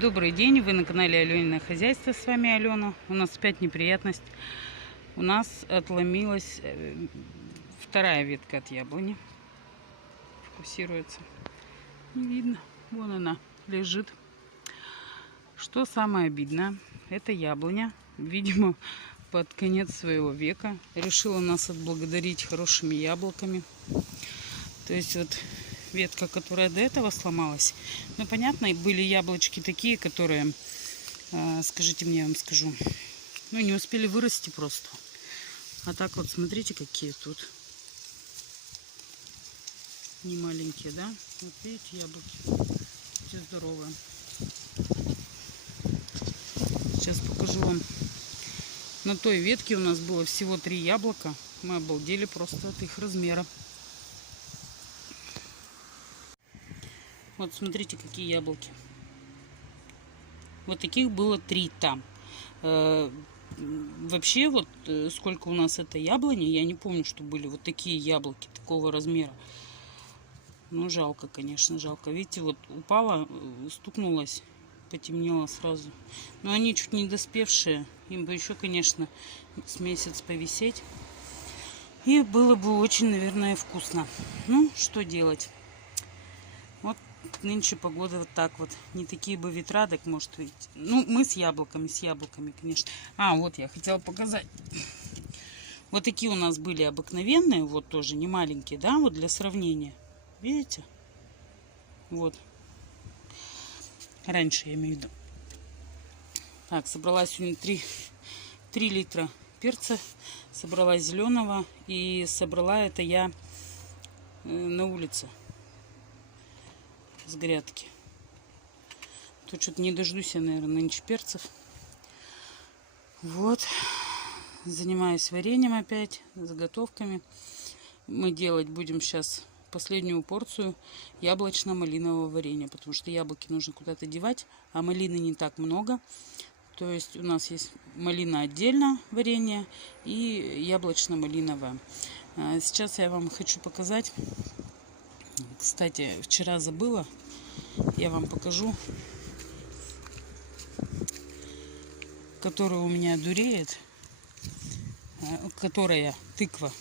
Добрый день, вы на канале Алёнино хозяйство, с вами Алена. У нас опять неприятность. У нас отломилась вторая ветка от яблони. Фокусируется. Не видно. Вон она лежит. Что самое обидное, эта яблоня, видимо, под конец своего века решила нас отблагодарить хорошими яблоками. То есть вот ветка, которая до этого сломалась. Ну, понятно, были яблочки такие, которые, скажите мне, я вам скажу, ну, не успели вырасти просто. А так вот, смотрите, какие тут. Не маленькие, да? Вот видите, яблоки. Все здоровые. Сейчас покажу вам. На той ветке у нас было всего 3 яблока. Мы обалдели просто от их размера. Вот смотрите, какие яблоки. Вот таких было 3 там. Вообще, вот сколько у нас это яблони, я не помню, что были вот такие яблоки такого размера. Ну, жалко, конечно, жалко. Видите, вот упала, стукнулась, потемнело сразу. Но они чуть не доспевшие. Им бы еще, конечно, с месяц повисеть. И было бы очень, наверное, вкусно. Ну, что делать? Вот нынче погода вот так вот. Не такие бы ветра, так может быть. Ну, мы с яблоками, конечно. А, вот я хотела показать. Вот такие у нас были обыкновенные, вот тоже не маленькие, да, вот для сравнения. Видите? Вот. Раньше я имею в виду. Так, собрала сегодня 3 литра перца. Собрала зеленого. И собрала это я на улице. С грядки. Тут что-то не дождусь я, наверное, нынче перцев. Вот. Занимаюсь вареньем опять, заготовками. Мы делать будем сейчас последнюю порцию яблочно-малинового варенья, потому что яблоки нужно куда-то девать, а малины не так много. То есть у нас есть малина отдельно варенье и яблочно-малиновое. Сейчас я вам хочу показать. Кстати, вчера забыла. Я вам покажу, которая у меня дуреет, которая тыква.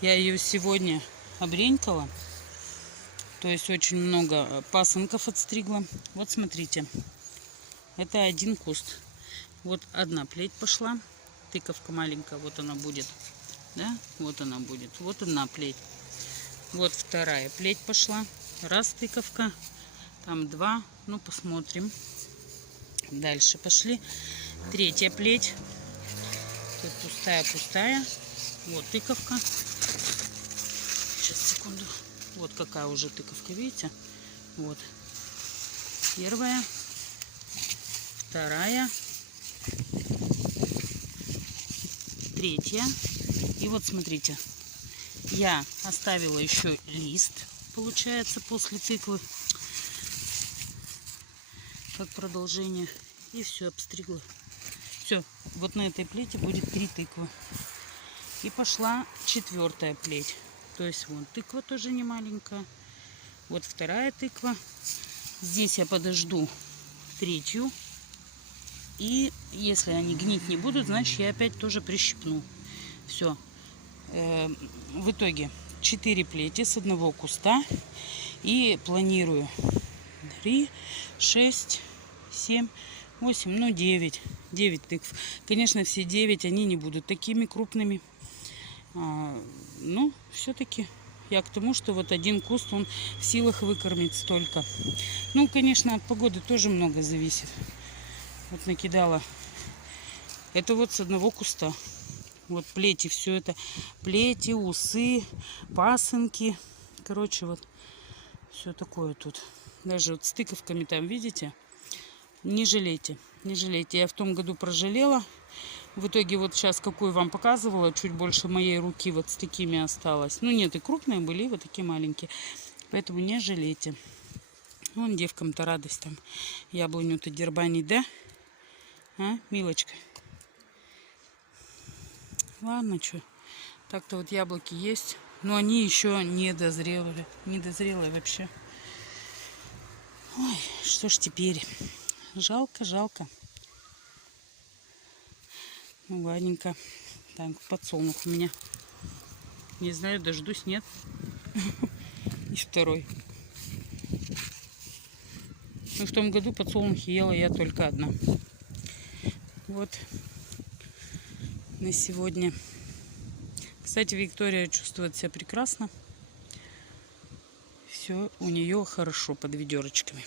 Я ее сегодня обренькала. То есть очень много пасынков отстригла. Вот смотрите. Это один куст. Вот одна плеть пошла. Тыковка маленькая. Вот она будет. Да? Вот она будет. Вот одна плеть. Вот вторая плеть пошла. Раз тыковка. Там 2. Ну, посмотрим. Дальше пошли. Третья плеть. Тут пустая. Вот тыковка. Сейчас, секунду. Вот какая уже тыковка, видите? Вот. Первая. Вторая. Третья. И вот смотрите. Я оставила еще лист, получается, после тыквы. Как продолжение. И все, обстригла. Все. Вот на этой плете будет 3 тыквы. И пошла 4-я плеть. То есть вон тыква тоже не маленькая. Вот 2-я тыква. Здесь я подожду 3-ю. И если они гнить не будут, значит я опять тоже прищипну. Все. В итоге 4 плети с одного куста. И планирую 3, 6, 7, 8, ну 9. 9 тыкв. Конечно, все 9 они не будут такими крупными. Ну, все-таки я к тому, что вот один куст, он в силах выкормить столько. Ну, конечно, от погоды тоже много зависит. Вот накидала. Это вот с одного куста. Вот плети, все это. Плети, усы, пасынки. Короче, вот все такое тут. Даже вот с тыковками там, видите? Не жалейте, не жалейте. Я в том году прожалела. В итоге вот сейчас, какую вам показывала, чуть больше моей руки вот с такими осталось. Ну нет, и крупные были, и вот такие маленькие. Поэтому не жалейте. Вон девкам-то радость там. Яблоню-то дербанить, да? А, милочка? Ладно, что. Так-то вот яблоки есть. Но они еще не дозрелые. Не дозрелые вообще. Ой, что ж теперь? Жалко, жалко. Ну, ладненько. Так, подсолнух у меня. Не знаю, дождусь, нет. И второй. Ну, в том году подсолнухи ела я только одна. Вот. На сегодня. Кстати, Виктория чувствует себя прекрасно. Все у нее хорошо под ведерочками.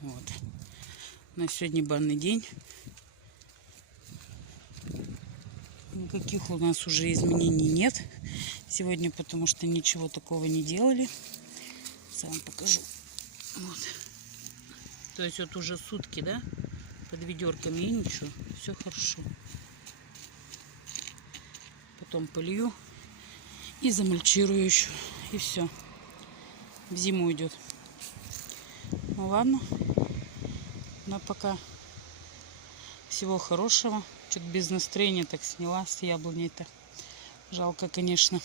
Вот. На сегодня банный день. Никаких у нас уже изменений нет сегодня, потому что ничего такого не делали. Сам покажу. Вот. То есть вот уже сутки, да, под ведерками и ничего, все хорошо. Потом полью и замульчирую еще, и все. В зиму идет. Ну ладно, но пока всего хорошего. Что-то без настроения так сняла с яблоней-то. Жалко, конечно.